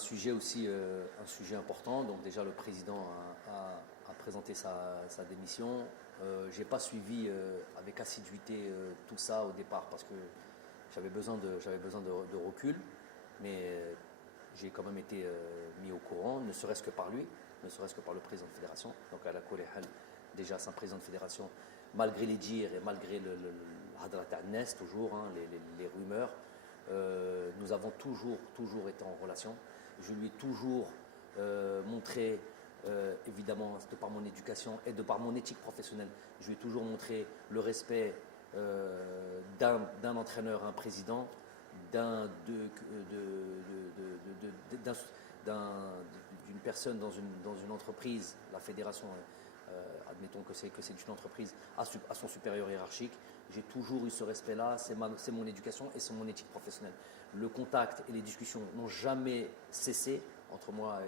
sujet aussi un sujet important. Donc déjà le président a présenté sa démission. Je n'ai pas suivi avec assiduité tout ça au départ parce que j'avais besoin de recul, mais j'ai quand même été mis au courant, ne serait-ce que par lui, ne serait-ce que par le président de fédération. Donc à la Koléhal, déjà c'est un président de fédération, malgré les dires et malgré le Hadrat al-Nes, toujours, hein, les rumeurs, nous avons toujours été en relation. Je lui ai toujours montré, évidemment, de par mon éducation et de par mon éthique professionnelle, je lui ai toujours montré le respect d'un entraîneur, un président, d'une personne dans une entreprise, la fédération, admettons que c'est une entreprise, à son supérieur hiérarchique. J'ai toujours eu ce respect-là, c'est mon éducation et c'est mon éthique professionnelle. Le contact et les discussions n'ont jamais cessé entre moi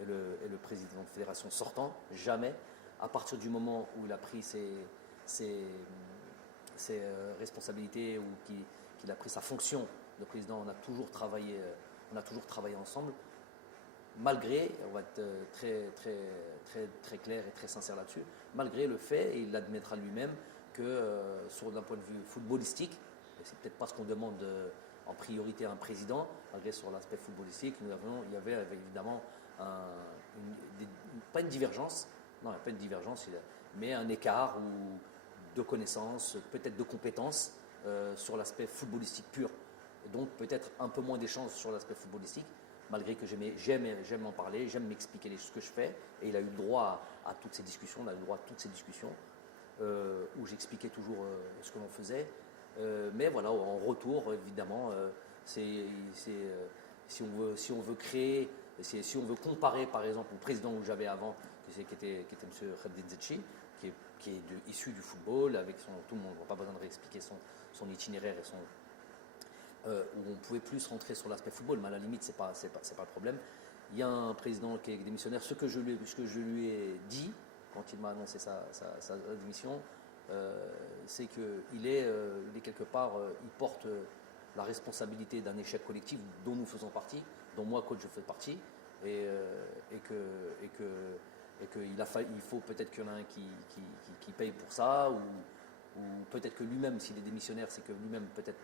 et le président de fédération sortant, jamais. À partir du moment où il a pris ses responsabilités ou qu'il a pris sa fonction de président, on a toujours travaillé ensemble, malgré, on va être très clair et très sincère là-dessus, malgré le fait, et il l'admettra lui-même, que d'un point de vue footballistique, et c'est peut-être pas ce qu'on demande en priorité à un président, malgré sur l'aspect footballistique, il y avait évidemment pas une divergence, non, il n'y a pas une divergence, mais un écart de connaissances, peut-être de compétences sur l'aspect footballistique pur. Et donc peut-être un peu moins d'échanges sur l'aspect footballistique, malgré que j'aime en parler, j'aime m'expliquer ce que je fais. Et il a eu le droit à toutes ces discussions, on a eu le droit à toutes ces discussions où j'expliquais toujours ce que l'on faisait. Mais voilà, en retour, évidemment, si on veut créer, si on veut comparer par exemple au président que j'avais avant, qui était M. Khaddin Zetchi, qui est issu du football, avec tout le monde, on n'a pas besoin de réexpliquer son itinéraire et où on pouvait plus rentrer sur l'aspect football, mais à la limite, c'est pas le problème. Il y a un président qui est démissionnaire. Ce que je lui ai dit quand il m'a annoncé sa démission, c'est qu'il est quelque part, il porte la responsabilité d'un échec collectif dont nous faisons partie, dont moi, coach, je fais partie, et qu'il faut peut-être qu'il y en a un qui paye pour ça, ou peut-être que lui-même, s'il est démissionnaire, c'est que lui-même peut-être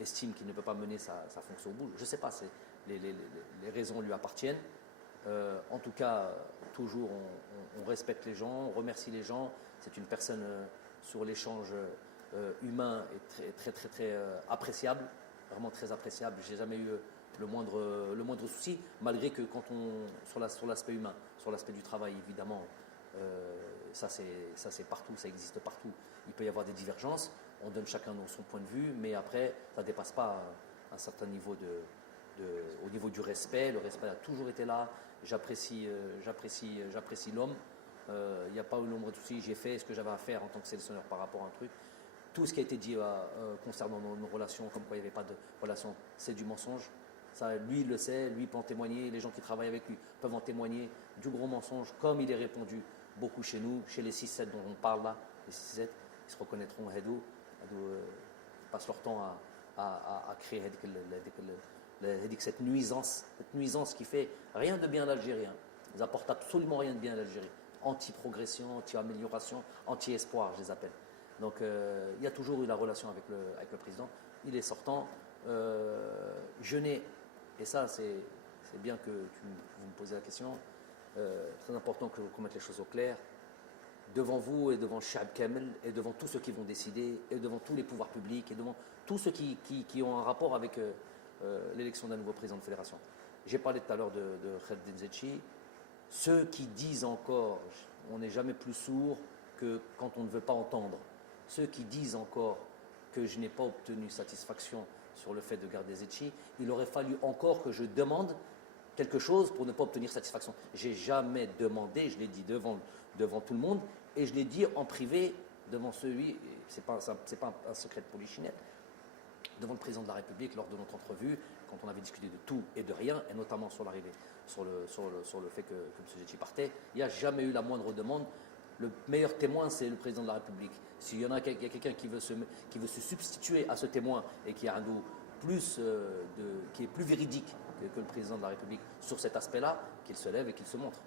estime qu'il ne peut pas mener sa fonction au bout. Je ne sais pas, les raisons lui appartiennent. En tout cas, toujours on respecte les gens, on remercie les gens. C'est une personne sur l'échange humain et très appréciable, vraiment très appréciable. J'ai jamais eu le moindre souci, malgré que sur l'aspect humain, sur l'aspect du travail, évidemment, ça c'est partout, ça existe partout. Il peut y avoir des divergences, on donne chacun son point de vue, mais après, ça ne dépasse pas un certain niveau au niveau du respect. Le respect a toujours été là. J'apprécie l'homme. Il n'y a pas eu l'ombre de souci. J'ai fait ce que j'avais à faire en tant que sélectionneur par rapport à un truc. Tout ce qui a été dit concernant nos relations, comme quoi il n'y avait pas de relation, c'est du mensonge. Ça, lui, il le sait, lui peut en témoigner, les gens qui travaillent avec lui peuvent en témoigner. Du gros mensonge, comme il est répandu beaucoup chez nous, chez les 6-7 dont on parle là, les 6-7, ils se reconnaîtront. Hedou passent leur temps à créer cette nuisance qui fait rien de bien à l'Algérie. Ils n'apportent absolument rien de bien à l'Algérie. Anti-progression, anti-amélioration, anti-espoir, je les appelle. Donc il y a toujours eu la relation avec le président. Il est sortant. Je n'ai, et ça c'est bien que vous me posez la question, très important que vous mettez les choses au clair, devant vous et devant Shab Kamel et devant tous ceux qui vont décider et devant tous les pouvoirs publics et devant tous ceux qui ont un rapport avec l'élection d'un nouveau président de fédération. J'ai parlé tout à l'heure de Khaddin Zetchi. Ceux qui disent encore, on n'est jamais plus sourd que quand on ne veut pas entendre. Ceux qui disent encore que je n'ai pas obtenu satisfaction sur le fait de garder Zetchi, il aurait fallu encore que je demande quelque chose pour ne pas obtenir satisfaction. J'ai jamais demandé, je l'ai dit devant tout le monde, et je l'ai dit en privé devant celui, c'est pas un secret de polichinelle, devant le président de la République lors de notre entrevue, quand on avait discuté de tout et de rien, et notamment sur l'arrivée, sur le fait que M. Zetchi partait, il n'y a jamais eu la moindre demande. Le meilleur témoin, c'est le président de la République. S'il y en a quelqu'un qui veut se substituer à ce témoin et qui a un dos qui est plus véridique que le président de la République sur cet aspect-là, qu'il se lève et qu'il se montre.